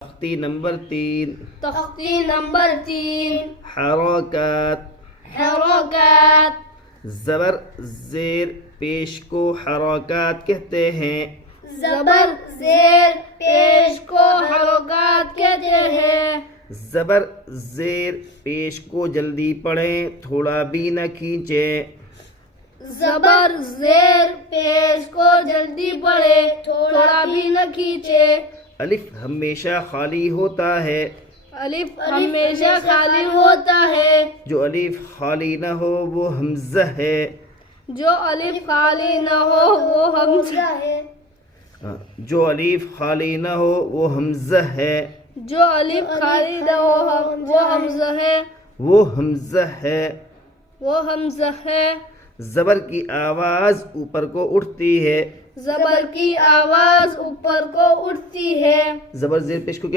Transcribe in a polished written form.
تختی نمبر 3 تختی نمبر 3 حرکات حرکات زبر زیر پیش کو حرکات کہتے ہیں. زبر زیر پیش کو حرکات کہتے ہیں. زبر زیر پیش کو جلدی پڑھیں تھوڑا بھی نہ کھینچیں. زبر زیر پیش کو جلدی پڑھے تھوڑا بھی نہ کھینچے. الف ہمیشہ خالی ہوتا ہے. الف ہمیشہ خالی ہوتا ہے. جو الف خالی نہ ہو وہ حمزہ ہے. جو الف خالی نہ ہو وہ حمزہ ہے. جو الف خالی نہ ہو وہ حمزہ ہے. جو الف خالی نہ ہو وہ حمزہ ہے. وہ حمزہ ہے. وہ حمزہ ہے. زبر کی آواز اوپر کو اٹھتی ہے. زبر کی آواز اوپر کو اٹھتی ہے. زبر زیر پیش کو